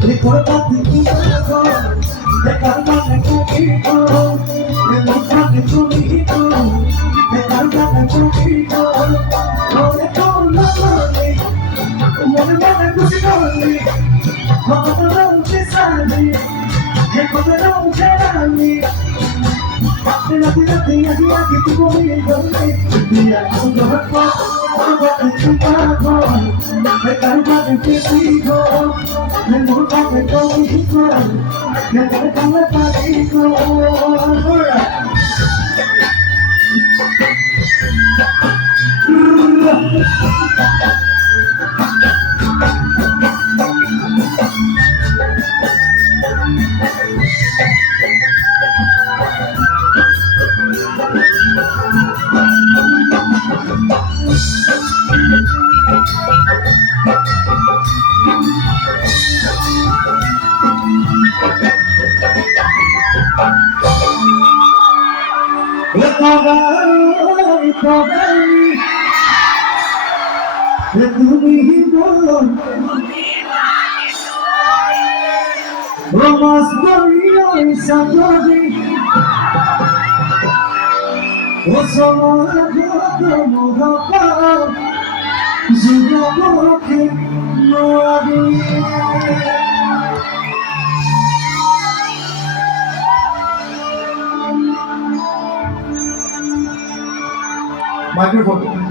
Recordarme contigo, recordarme contigo, recordarme contigo, recordarme contigo. No le conozco, no me van a cocinarme, no me van a utilizarme, recordarme utilizarme. La vida te hacía que tú conmigo, día con tu recuerdo, de tu pago, me carga de testigo, me nunca me conmigo, me carga de parigo. Romance Maria is a glory. Osama Gata Muraka, Zugaboke Noadi. Microphone.